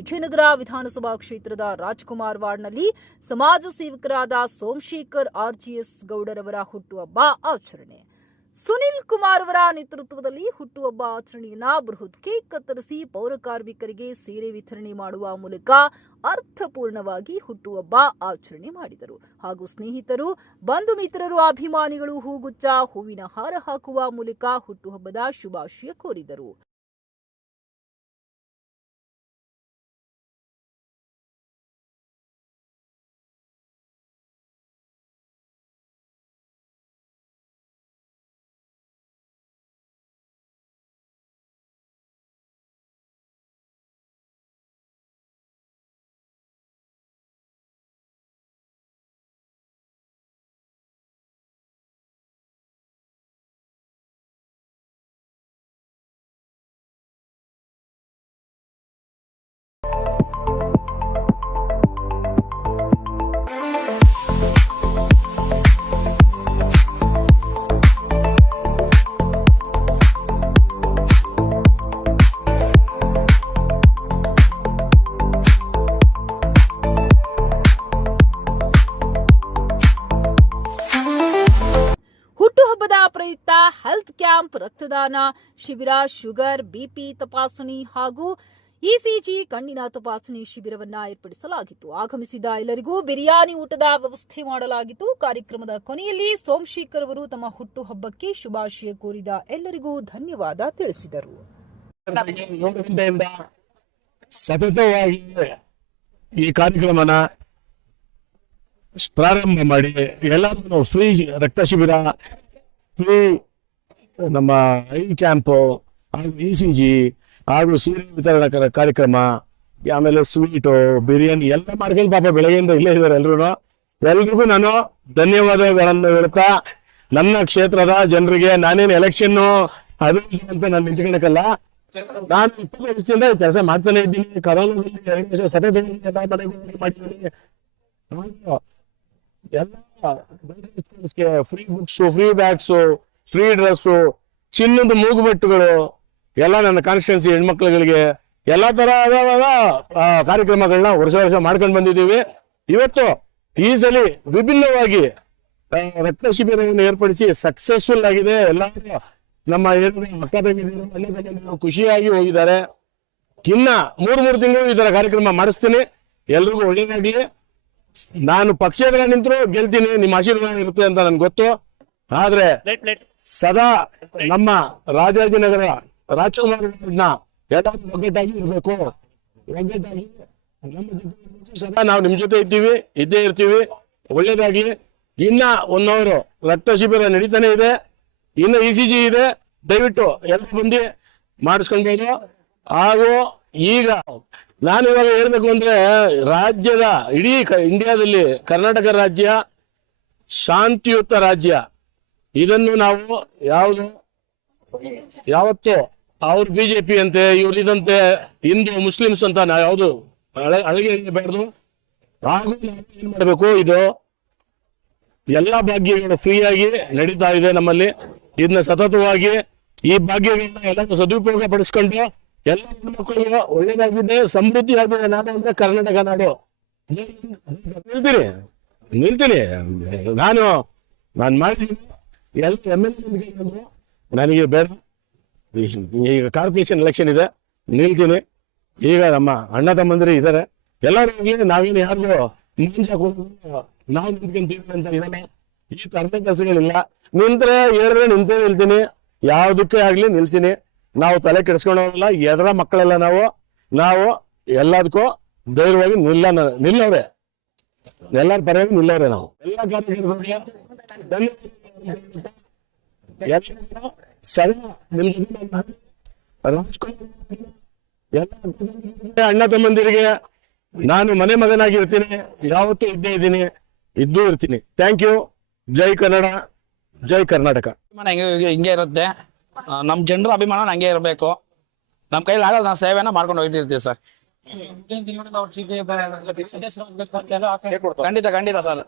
ವಿಜಯನಗರ ವಿಧಾನಸಭಾ ಕ್ಷೇತ್ರದ ರಾಜ್ಕುಮಾರ್ ವಾರ್ಡ್ನಲ್ಲಿ ಸಮಾಜ ಸೇವಕರಾದ ಸೋಮಶೇಖರ್ ಆರ್ಜಿಎಸ್ ಗೌಡರವರ ಹುಟ್ಟುಹಬ್ಬ ಆಚರಣೆ. ಸುನಿಲ್ ಕುಮಾರ್ ಅವರ ನೇತೃತ್ವದಲ್ಲಿ ಹುಟ್ಟುಹಬ್ಬ ಆಚರಣೆಯನ್ನ ಬೃಹತ್ ಕೇಕ್ ಕತ್ತರಿಸಿ ಪೌರ ಕಾರ್ಮಿಕರಿಗೆ ಸೀರೆ ವಿತರಣೆ ಮಾಡುವ ಮೂಲಕ ಅರ್ಥಪೂರ್ಣವಾಗಿ ಹುಟ್ಟುಹಬ್ಬ ಆಚರಣೆ ಮಾಡಿದರು. ಹಾಗೂ ಸ್ನೇಹಿತರು ಬಂಧು ಮಿತ್ರರು ಅಭಿಮಾನಿಗಳು ಹೂಗುಚ್ಚ ಹೂವಿನ ಹಾರ ಹಾಕುವ ಮೂಲಕ ಹುಟ್ಟುಹಬ್ಬದ ಶುಭಾಶಯ ಕೋರಿದರು. ಕ್ಯಾಂಪ್, ರಕ್ತದಾನ, ಶಿಬಿರ, ಶುಗರ್ ಬಿಪಿ ತಪಾಸಣೆ ಹಾಗೂ ಇಸಿಜಿ ಕಣ್ಣಿನ ತಪಾಸಣೆ ಶಿಬಿರವನ್ನ ಏರ್ಪಡಿಸಲಾಗಿತ್ತು. ಆಗಮಿಸಿದ ಎಲ್ಲರಿಗೂ ಬಿರಿಯಾನಿ ಊಟದ ವ್ಯವಸ್ಥೆ ಮಾಡಲಾಗಿತ್ತು. ಕಾರ್ಯಕ್ರಮದ ಕೊನೆಯಲ್ಲಿ ಸೋಮಶೇಖರ್ ಅವರು ತಮ್ಮ ಹುಟ್ಟುಹಬ್ಬಕ್ಕೆ ಶುಭಾಶಯ ಕೋರಿದ ಎಲ್ಲರಿಗೂ ಧನ್ಯವಾದ ತಿಳಿಸಿದರು. ಸತತವಾಗಿ ಈ ಕಾರ್ಯಕ್ರಮನ ಪ್ರಾರಂಭ ಮಾಡಿ ಎಲ್ಲರಿಗೂ ಫ್ರೀ ರಕ್ತ ಶಿಬಿರ ಫ್ರೀ ನಮ್ಮ ಐ ಕ್ಯಾಂಪು ಹಾಗೂ ಇ ಸಿ ಜಿ ಹಾಗೂ ಸೀರೆ ವಿತರಣಾ ಕಾರ್ಯಕ್ರಮ ಆಮೇಲೆ ಸ್ವೀಟು ಬಿರಿಯಾನಿ ಎಲ್ಲ ಮಾಡ್ಕೊಂಡು ಪಾಪ ಬೆಳಗ್ಗೆಯಿಂದ ಇಲ್ಲೇ ಇದ್ದಾರೆ ಎಲ್ಲರೂ ಎಲ್ರಿಗೂ ನಾನು ಧನ್ಯವಾದಗಳನ್ನು ಹೇಳ್ತಾ ನನ್ನ ಕ್ಷೇತ್ರದ ಜನರಿಗೆ ನಾನೇನು ಎಲೆಕ್ಷನ್ನು ಅದು ಅಂತ ನಾನು ನಿಂತ್ಕೊಳಕಲ್ಲ ನಾನು ಇಪ್ಪತ್ತು ವರ್ಷದಿಂದ ಕೆಲಸ ಮಾಡ್ತಾನೆ ಇದ್ದೀನಿ ಕರೋನಾದಲ್ಲಿ. ಎಲ್ಲ free books free bags free dress ಚಿನ್ನದ ಮೂಗುಬೆಟ್ಟುಗಳು, ಎಲ್ಲ ನನ್ನ ಕಾನ್ಸ್ಟಿಟ್ಯೂನ್ಸಿ ಹೆಣ್ಮಕ್ಳುಗಳಿಗೆ ಎಲ್ಲಾ ತರಹದ ಕಾರ್ಯಕ್ರಮಗಳನ್ನ ವರ್ಷ ವರ್ಷ ಮಾಡ್ಕೊಂಡು ಬಂದಿದ್ದೀವಿ. ಇವತ್ತು ಈ ಸಲ ವಿಭಿನ್ನವಾಗಿ ರಕ್ತ ಶಿಬಿರವನ್ನು ಏರ್ಪಡಿಸಿ ಸಕ್ಸಸ್ಫುಲ್ ಆಗಿದೆ. ಎಲ್ಲರೂ ನಮ್ಮ ಅಕ್ಕ ಖುಷಿಯಾಗಿ ಹೋಗಿದ್ದಾರೆ. ಇನ್ನ ಮೂರ್, ಮೂರು ತಿಂಗಳು ಈ ತರ ಕಾರ್ಯಕ್ರಮ ಮಾಡಿಸ್ತೀನಿ. ಎಲ್ರಿಗೂ ಒಳ್ಳೇದಾಗಿ ನಾನು ಪಕ್ಷೇತರ ನಿಂತರೂ ಗೆಲ್ತೀನಿ. ನಿಮ್ಮ ಆಶೀರ್ವಾದ ಇರುತ್ತೆ ಅಂತ ನನ್ಗೆ ಗೊತ್ತು. ಆದ್ರೆ ಸದಾ ನಮ್ಮ ರಾಜಾಜಿನಗರ ರಾಜ್ಕುಮಾರ್ ಎಲ್ಲರೂ ಒಗ್ಗಟ್ಟಾಗಿ ಇರಬೇಕು. ನಮ್ಮ. ಸದಾ ನಾವು ನಿಮ್ ಜೊತೆ ಇದ್ದೀವಿ, ಇದ್ದೇ ಇರ್ತೀವಿ. ಒಳ್ಳೇದಾಗಿ ಇನ್ನ ಒನ್ ಅವರು ರಕ್ತ ಶಿಬಿರ ನಡೀತಾನೆ ಇದೆ. ಇನ್ನು ಇ ಸಿ ಜಿ ಇದೆ. ದಯವಿಟ್ಟು ಎಲ್ಲರೂ ಬಂದು ಮಾಡಿಸ್ಕೊಳ್ಬೋದು. ಹಾಗೂ ಈಗ ನಾನು ಇವಾಗ ಹೇಳ್ಬೇಕು ಅಂದ್ರೆ ರಾಜ್ಯದ ಇಡೀ ಇಂಡಿಯಾದಲ್ಲಿ ಕರ್ನಾಟಕ ರಾಜ್ಯ, ಶಾಂತಿಯುತ ರಾಜ್ಯ. ಇದನ್ನು ನಾವು ಯಾವುದು ಯಾವತ್ತು ಅವ್ರು ಬಿಜೆಪಿ ಅಂತೆ ಇವ್ರು ಇದಂತೆ ಹಿಂದೂ ಮುಸ್ಲಿಮ್ಸ್ ಅಂತ ನಾವು ಯಾವುದು ಅಳಗೆ ಬೇಡದು ಏನ್ ಮಾಡಬೇಕು ಇದು ಎಲ್ಲಾ ಭಾಗ್ಯಗಳು ಫ್ರೀ ಆಗಿ ನಡೀತಾ ಇದೆ ನಮ್ಮಲ್ಲಿ ಇದನ್ನ ಸತತವಾಗಿ ಈ ಭಾಗ್ಯಗಳನ್ನ ಎಲ್ಲರೂ ಸದುಪಯೋಗ ಪಡಿಸ್ಕೊಂಡು ಎಲ್ಲ ಮಕ್ಕಳಿಗೆ ಒಳ್ಳೇದಾಗಿದೆ ಸಮೃದ್ಧಿ ಆಗಿದೆ ನಾಡು ಅಂದ್ರೆ ಕರ್ನಾಟಕ ನಾಡು ನಿಲ್ತೀನಿ ನಿಲ್ತೀನಿ ನಾನು ನಾನು ಮಾಡಿದ್ದೀನಿ ಎಂ ನನಗೆ ಬೇಡ. ಈಗ ಕಾರ್ಪೊರೇಷನ್ ಎಲೆಕ್ಷನ್ ಇದೆ. ನಿಲ್ತೀನಿ. ಈಗ ನಮ್ಮ ಅಣ್ಣ ತಮ್ಮಂದ್ರೆ ಇದ್ದಾರೆ ಎಲ್ಲರೂ ನಾವೇನು ಯಾರಿಗೂ ಮುಂಚೆ ನಾವು ನಿಂತ್ಕೊಂತೀವಿ ಅಂತ ಇರಲ್ಲ ಈ ತರದ ಕೆಲಸಗಳಿಲ್ಲ. ನಿಂತ್ರೆ ಏಳ್ರೆ ನಿಂತೇ ನಿಲ್ತೀನಿ. ಯಾವುದಕ್ಕೆ ಆಗ್ಲಿ ನಿಲ್ತೀನಿ. ನಾವು ತಲೆ ಕೆಡಿಸ್ಕೊಳ್ಳೋಲ್ಲ ಎದರ ಮಕ್ಕಳೆಲ್ಲ ನಾವು. ನಾವು ಎಲ್ಲದಕ್ಕೂ ಧೈರ್ಯವಾಗಿ ನಿಲ್ಲ ನಿಲ್ಲವ್ರೆ ಎಲ್ಲರ ಪರವಾಗಿ ನಿಲ್ಲವ್ರೆ ನಾವು. ಎಲ್ಲ ಕಾರ್ಯಕರ್ತರಿಗೆ ಅಣ್ಣ ತಮ್ಮಂದಿರಿಗೆ ನಾನು ಮನೆ ಮಗನಾಗಿರ್ತೀನಿ ಯಾವತ್ತು ಇದ್ದೇ ಇದ್ದೀನಿ ಇದ್ದೂ ಇರ್ತೀನಿ. ಥ್ಯಾಂಕ್ ಯು ಜೈ ಕನ್ನಡ ಜೈ ಕರ್ನಾಟಕ. ಅಭಿಮಾನ ಹಿಂಗೆ ಹಿಂಗೆ ಇರುತ್ತೆ. ನಮ್ಮ ನಮ್ ಜನರ ಅಭಿಮಾನ ಹಂಗೆ ಇರಬೇಕು. ನಮ್ ಕೈಲಿ ಆಗಲ್ಲ ನಾವು ಸೇವೆನ ಮಾಡ್ಕೊಂಡು ಹೋಗ್ತಿರ್ತೀವಿ ಸರ್. ಖಂಡಿತ ಖಂಡಿತ ಸರ್.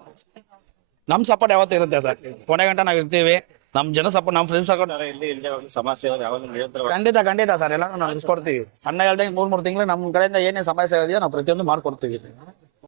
ನಮ್ ಸಪೋರ್ಟ್ ಯಾವತ್ತೂ ಇರುತ್ತೆ ಸರ್. ಕೊನೆ ಗಂಟ ನಾವು ಇರ್ತೀವಿ. ನಮ್ ಜನ ಸಪೋರ್ಟ್ ನಮ್ ಫ್ರೆಂಡ್ಸ್ ಸಪೋರ್ಟ್ ಸಮಸ್ಯೆ ಖಂಡಿತ ಖಂಡಿತ ಸರ್. ಎಲ್ಲ ನಾವು ಇಸ್ಕೊಡ್ತೀವಿ ಅಣ್ಣ ಹೇಳ್ದಂಗೆ ಮೂರ್ ಮೂರ್ ತಿಂಗಳು ನಮ್ ಕಡೆಯಿಂದ ಏನೇ ಸಮಸ್ಯೆ ಇದೆಯೋ ನಾವು ಪ್ರತಿಯೊಂದು ಮಾಡ್ಕೊಡ್ತೀವಿ.